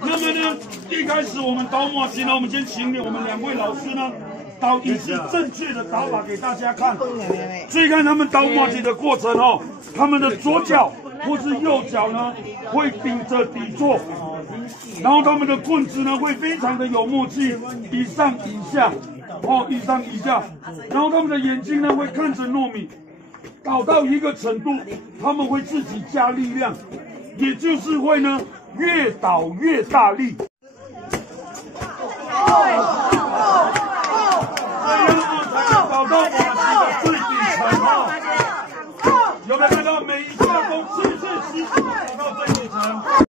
那么呢，一开始我们倒麻糬呢，我们先请领我们2位老师呢，倒一次正确的倒法给大家看。所以看他们倒麻糬的过程哦，他们的左脚或是右脚呢会顶着底座，然后他们的棍子呢会非常的有默契，一上一下，一上一下，然后他们的眼睛呢会看着糯米。倒到一个程度，他们会自己加力量，也就是会呢越倒越大力。